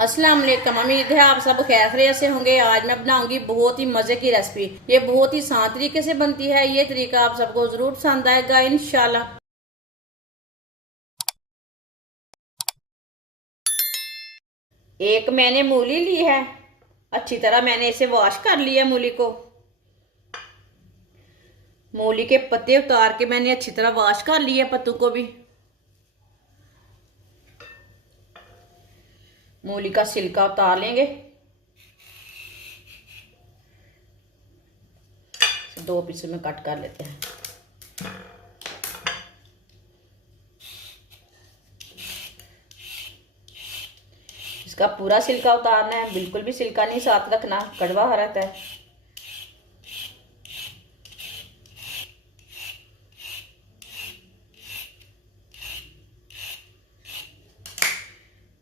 अस्सलाम वालेकुम। उम्मीद है आप सब खैरियत से होंगे। आज मैं बनाऊंगी बहुत ही मजे की रेसिपी। ये बहुत ही आसान तरीके से बनती है। ये तरीका आप सबको जरूर पसंद आएगा इंशाल्लाह। एक मैंने मूली ली है, अच्छी तरह मैंने इसे वॉश कर लिया। मूली को, मूली के पत्ते उतार के मैंने अच्छी तरह वॉश कर लिया। पत्तों को भी, मूली का छिलका उतार लेंगे। दो पीसों में कट कर लेते हैं। इसका पूरा छिलका उतारना है, बिल्कुल भी छिलका नहीं साथ रखना, कड़वा रहता है।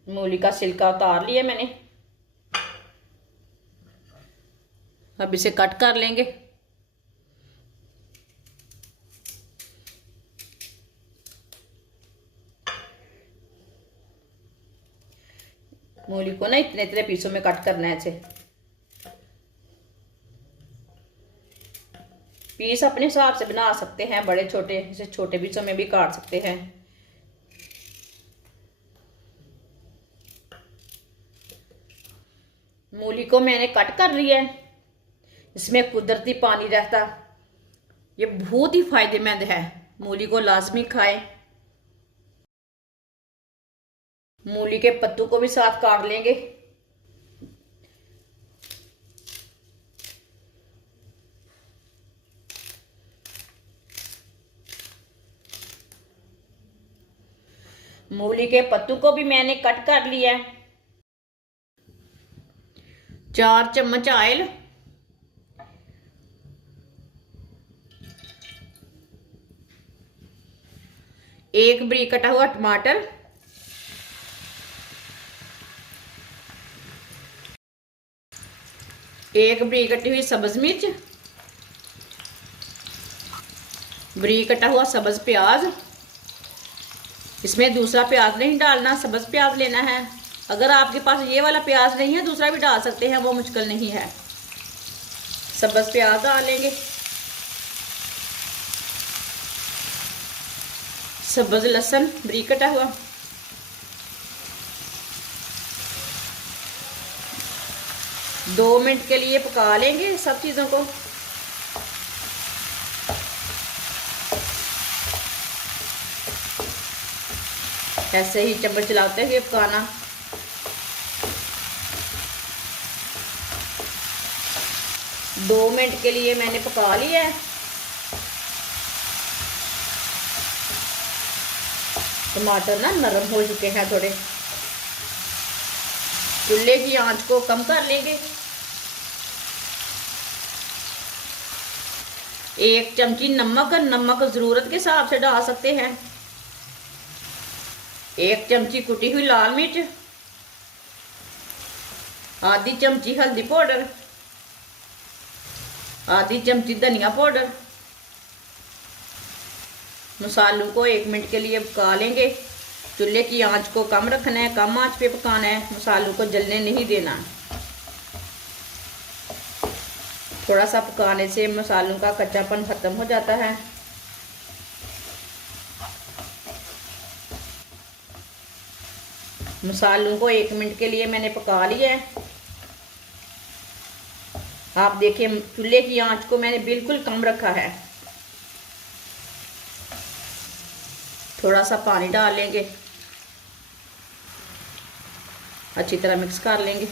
मूली का छिलका उतार लिया मैंने। अब इसे कट कर लेंगे। मूली को ना इतने इतने पीसों में कट करना है। इसे पीस अपने हिसाब से बना सकते हैं, बड़े छोटे, इसे छोटे पीसों में भी काट सकते हैं। मूली को मैंने कट कर लिया है। इसमें कुदरती पानी रहता, ये बहुत ही फायदेमंद है। मूली को लाजमी खाएं। मूली के पत्तों को भी साथ काट लेंगे। मूली के पत्तों को भी मैंने कट कर लिया है। 4 चम्मच ऑयल, 1 बारीक कटा हुआ टमाटर, 1 बारीक कटी हुई सब्ज मिर्च, बारीक कटा हुआ सब्ज प्याज। इसमें दूसरा प्याज नहीं डालना, सब्ज प्याज लेना है। अगर आपके पास ये वाला प्याज नहीं है, दूसरा भी डाल सकते हैं, वो मुश्किल नहीं है। सब्ज प्याज डालेंगे, सब्ज लहसुन बारीक कटा हुआ, दो मिनट के लिए पका लेंगे सब चीज़ों को। ऐसे ही चम्मच चलाते हुए पकाना। दो मिनट के लिए मैंने पका लिया है। टमाटर ना नरम हो चुके हैं थोड़े। चूल्हे की आंच को कम कर लेंगे। 1 चमची नमक, नमक जरूरत के हिसाब से डाल सकते हैं। 1 चमची कुटी हुई लाल मिर्च, आधी चमची हल्दी पाउडर, आधी चमची धनिया पाउडर। मसालों को 1 मिनट के लिए पका लेंगे। चूल्हे की आंच को कम रखना है, कम आंच पे पकाना है। मसालों को जलने नहीं देना। थोड़ा सा पकाने से मसालों का कच्चापन खत्म हो जाता है। मसालों को 1 मिनट के लिए मैंने पका लिया है। आप देखिए, चूल्हे की आंच को मैंने बिल्कुल कम रखा है। थोड़ा सा पानी डाल लेंगे, अच्छी तरह मिक्स कर लेंगे।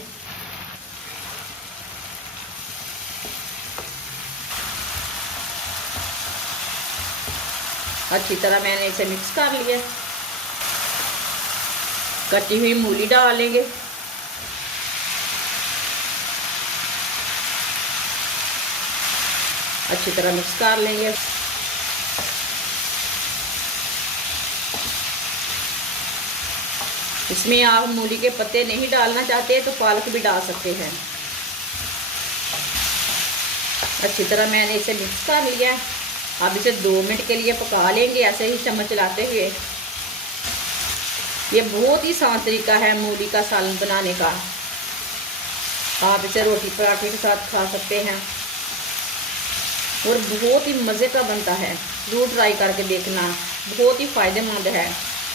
अच्छी तरह मैंने इसे मिक्स कर लिया। कटी हुई मूली डाल लेंगे। अच्छी तरह मिक्स कर लेंगे। इसमें आप मूली के पत्ते नहीं डालना चाहते तो पालक भी डाल सकते हैं। अच्छी तरह मैंने इसे मिक्स कर लिया। अब इसे 2 मिनट के लिए पका लेंगे, ऐसे ही चम्मच चलाते हुए। ये बहुत ही आसान तरीका है मूली का सालन बनाने का। आप इसे रोटी पराठे के साथ खा सकते हैं और बहुत ही मज़े का बनता है। ज़रूर ट्राई करके देखना, बहुत ही फ़ायदेमंद है।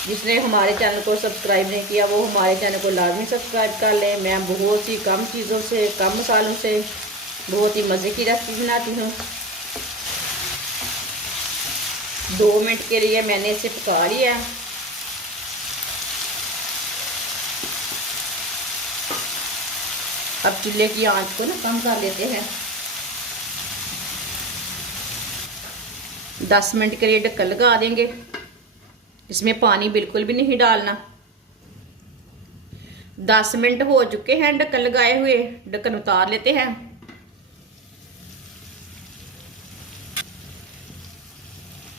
जिसने हमारे चैनल को सब्सक्राइब नहीं किया वो हमारे चैनल को लाजमी सब्सक्राइब कर लें। मैं बहुत सी कम चीज़ों से, कम मसालों से बहुत ही मज़े की रेसिपी बनाती हूँ। 2 मिनट के लिए मैंने इसे पका लिया। अब चूल्हे की आंच को ना कम कर लेते हैं। 10 मिनट के लिए ढक्कन लगा देंगे। इसमें पानी बिल्कुल भी नहीं डालना। 10 मिनट हो चुके हैं ढक्कन लगाए हुए। ढक्कन उतार लेते हैं।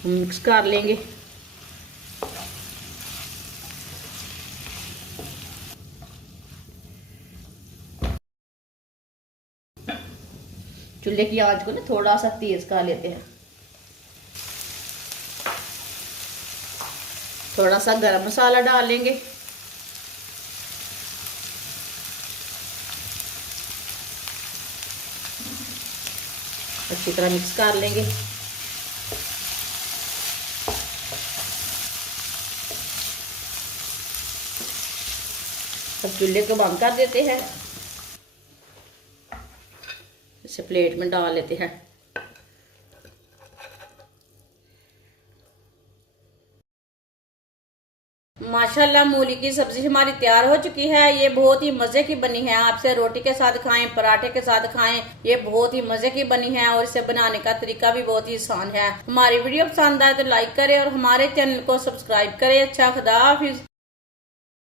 मिक्स कर लेंगे। चूल्हे की आंच को ना थोड़ा सा तेज कर लेते हैं। थोड़ा सा गरम मसाला डाल लेंगे। अच्छी तरह मिक्स कर लेंगे। अब चूल्हे को बंद कर देते हैं। इसे प्लेट में डाल लेते हैं। माशाल्लाह मूली की सब्जी हमारी तैयार हो चुकी है। ये बहुत ही मजे की बनी है। आपसे रोटी के साथ खाएं, पराठे के साथ खाएं, ये बहुत ही मजे की बनी है और इसे बनाने का तरीका भी बहुत ही आसान है। हमारी वीडियो पसंद आए तो लाइक करें और हमारे चैनल को सब्सक्राइब करें। अच्छा, खुदा हाफिज।